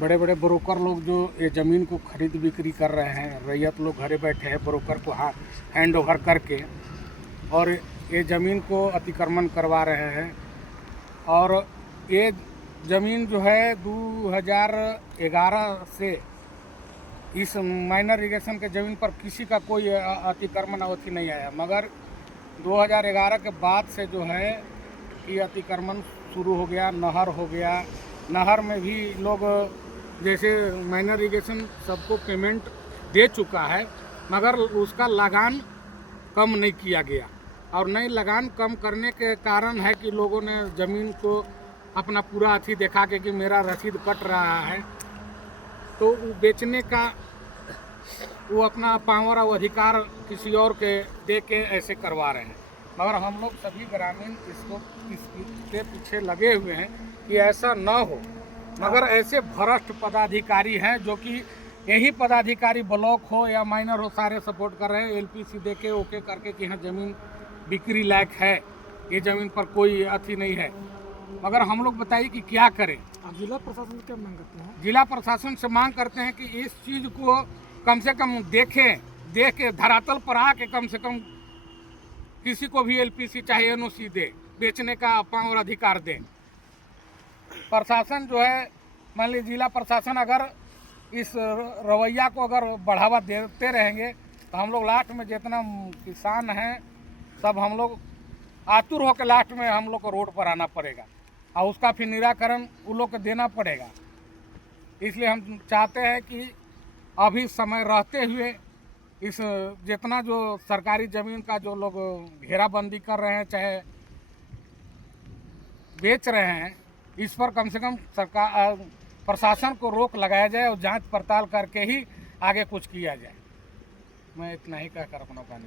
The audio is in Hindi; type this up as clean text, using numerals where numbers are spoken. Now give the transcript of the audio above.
बड़े बड़े ब्रोकर लोग जो ये ज़मीन को खरीद बिक्री कर रहे हैं, रैयत लोग घरे बैठे हैं ब्रोकर को हैंड ओवर करके और ये ज़मीन को अतिक्रमण करवा रहे हैं। और ये ज़मीन जो है 2011 से इस माइनर इरिगेशन के ज़मीन पर किसी का कोई अतिक्रमण अवधि नहीं आया, मगर 2011 के बाद से जो है कि अतिक्रमण शुरू हो गया। नहर हो गया, नहर में भी लोग जैसे माइनर इरिगेशन सबको पेमेंट दे चुका है, मगर उसका लगान कम नहीं किया गया। और नहीं लगान कम करने के कारण है कि लोगों ने ज़मीन को अपना पूरा अथी देखा के कि मेरा रसीद कट रहा है, तो वो बेचने का वो अपना पावर और अधिकार किसी और के दे के ऐसे करवा रहे हैं। मगर हम लोग सभी ग्रामीण इसके पीछे लगे हुए हैं कि ऐसा न हो। मगर ऐसे भ्रष्ट पदाधिकारी हैं जो कि यही पदाधिकारी ब्लॉक हो या माइनर हो सारे सपोर्ट कर रहे हैं, एलपीसी दे के ओके करके कि हाँ ज़मीन बिक्री लायक है, ये ज़मीन पर कोई अथी नहीं है। मगर हम लोग बताइए कि क्या करें। आप जिला प्रशासन से क्या मांग करते हैं? जिला प्रशासन से मांग करते हैं कि इस चीज़ को कम से कम देख के धरातल पर आके कम से कम किसी को भी एलपीसी चाहे एनओसी दे, बेचने का पावर अधिकार दे। प्रशासन जो है, मान लीजिए जिला प्रशासन अगर इस रवैया को अगर बढ़ावा देते रहेंगे तो हम लोग लास्ट में जितना किसान हैं सब हम लोग आतुर होकर लास्ट में हम लोग को रोड पर आना पड़ेगा और उसका फिर निराकरण उन लोग को देना पड़ेगा। इसलिए हम चाहते हैं कि अभी समय रहते हुए इस जितना जो सरकारी ज़मीन का जो लोग घेराबंदी कर रहे हैं चाहे बेच रहे हैं, इस पर कम से कम सरकार प्रशासन को रोक लगाया जाए और जांच पड़ताल करके ही आगे कुछ किया जाए। मैं इतना ही कहकर अपना कहानी